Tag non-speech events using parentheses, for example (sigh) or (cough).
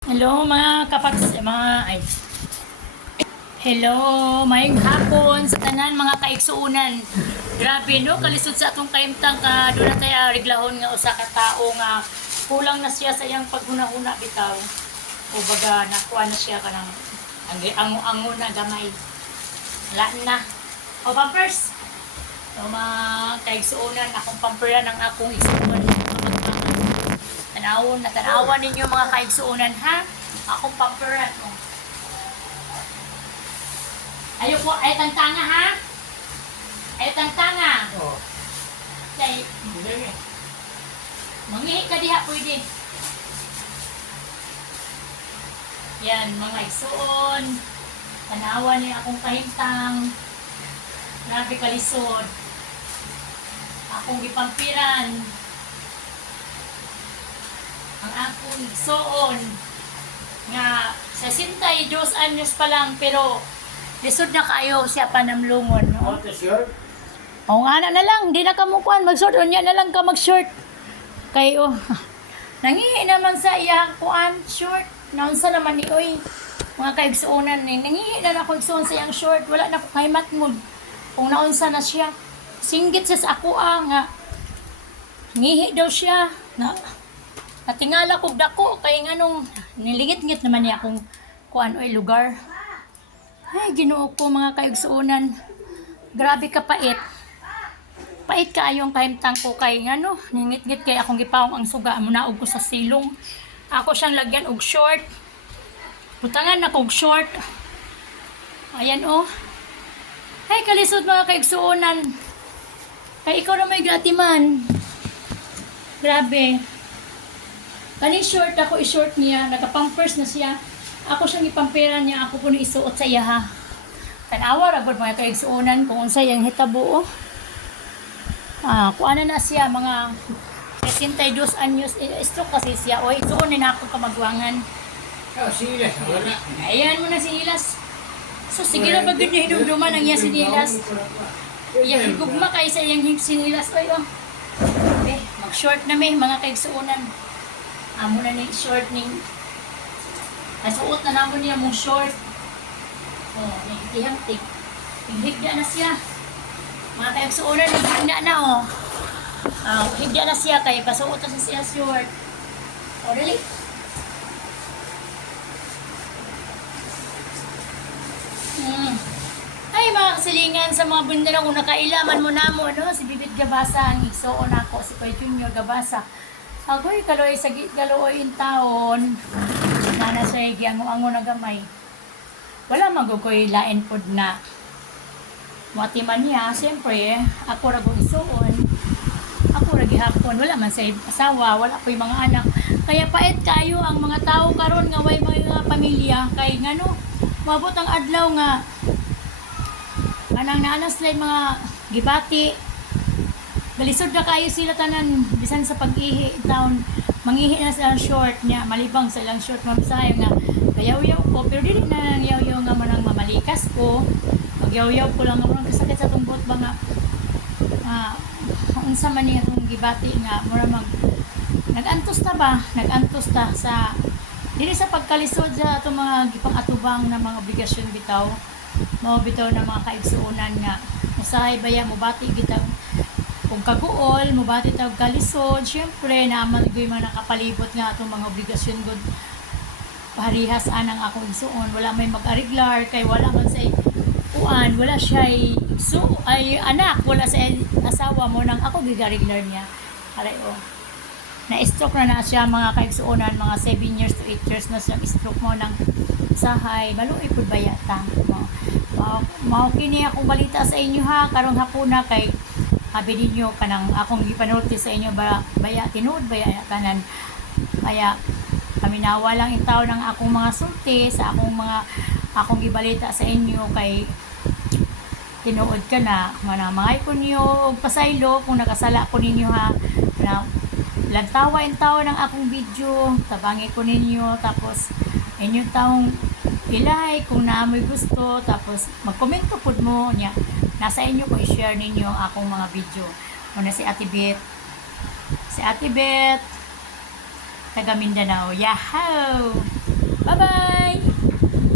Hello mga kapats, mga ay. Hello, mayong hapon sa tanan mga kaigsuunan. Grabe no, kalisod sa atong kaimtang ka doon na tayo reglahon nga usa ka tao nga kulang na siya sa iyang paghuna-huna bitaw. O baga nakuha na siya kanang ang ango-ango na gamay. Wala na. O pampers. O mga kaigsuunan, akong pamperan ng akong magmamay. Tanawon na tanawan ninyo mga kaigsuunan ha. Akong pamperan. Oh. Ayo po, ay tangtanga ha. Ay tangtanga. Oh, Kay, hindi. mangihi ka diha pwede. Yan, mga igsuon. Tanawan niya akong kahintang. Grabe kalisod. Akong gipampiran. Ang akong igsuon. Nga, sa 62 anyos pa lang, pero lisod na kayo siya panamlungon. No? Is your? Oo nga na na lang, di na ka mukuan, mag-short, unya na lang ka mag-short. Kay, oh, (laughs) nangihi naman sa iyang kuan, short. Naunsa naman ni, oy, mga kaigsuunan ni, nangihi na na ako igsuon sa iyang short, wala na ko kay matmod. Kung naunsa na siya, singgit siya sa ako ah, nga, ngihi daw siya, na, natingala kog dako, kay nga nung, nilingit-ngit naman niya akong, kuan, oy, lugar. Ay, ginoo ko mga kaigsuunan. Grabe ka pait. Pait ka ayong kahimtang ko kay ngano, ningit-ngit kay akong gipawong ang suga mo naog ko sa silong. Ako siyang lagyan og short. Butangan na kog short. Ayan oh. Ay, kalisod mga kaigsuonan. Kay ikaw na may gatiman. Grabe. Kani short ako i-short niya, nagapampers na siya. Ako siyang ipamperan niya, ako po na isuot sa iya ha. Tanawa ra gud mga kaigsuonan kung unsa yang hitabo oh. Ah, kuan na siya mga 62 anyos eh, stroke kasi siya oy isuon na ako kamagwangan. Oh, sila. Wala. Ayan mo na si Nilas. So sige na ba gud niya hinumduman ang iya si Nilas. Iya higugma kay sa iyang si Nilas oy oh. Eh, mag-short na may mga kaigsuonan. Amo na ni short ning Nasuot na namon niya mong short. Oh, may tihamtik. Higda na siya. Mga kayong suunan, higda na oh. Ah, higda na siya kay pasuot na siya short. Oh, really? Hmm. Ay, mga kasilingan sa mga bunda na kung nakailaman mo na mo, ano, si Bibit Gabasa, ang igsoon ako, si Kuya Junior Gabasa. Agoy, kaloy sa kaloy in taon, nana sa igi, ango-ango na gamay. Wala magugoy lain pod na Matiman niya, siyempre, ako ra isuon. Ako ra gihapon, wala man sa asawa, wala ko'y mga anak. Kaya pait kayo ang mga tao karon nga way mga pamilya kay ngano, mabot ang adlaw nga anang naanas lang mga gibati. Balisod na kayo sila tanan. Bisan sa pag-ihi taon. Mangihi na sa short niya. Malibang sa ilang short man sayo nga kayaw-yaw ko pero dili na nang yaw-yaw nga manang mamalikas ko. Magyaw-yaw ko lang nga kasakit sa tumbot ba nga. Ah unsa man niya itong gibati nga mura mag nagantos ta ba? Nagantos ta sa dili sa pagkalisod sa itong mga gipang-atubang na mga obligasyon bitaw. Mao bitaw na mga kaigsuonan nga. Usahay baya mo bati bitaw kung kaguol, mubati tawag kalisod, syempre, naaman ko yung mga nakapalibot nga itong mga obligasyon gud parihas anang akong igsuon wala may mag-ariglar kay wala man sa uan wala siya so ay anak wala sa asawa mo nang ako gigariglar niya. Aray oh. Na-stroke na na siya mga kaigsuonan mga 7 years to 8 years na siya stroke mo ng sahay. Maluoy pud bayata mo mao. Mao kini akong balita sa inyo ha? Karong hapuna kay habi ninyo kanang akong gipanulti sa inyo ba baya tinuod baya tanan kaya paminawa lang in tao ng akong mga sulti sa akong mga akong gibalita sa inyo kay tinuod ka na manamangay ko niyo og pasaylo kung nakasala ko ninyo ha. Na lantawa in tao ng akong video tabangi ko ninyo tapos inyong taong ilay kung naamoy gusto tapos magkomento pud mo niya Nasa inyo po, i-share ninyo ang akong mga video. Una si Ate Beth. Si Ate Beth. Taga Mindanao. Yahoo! Bye-bye!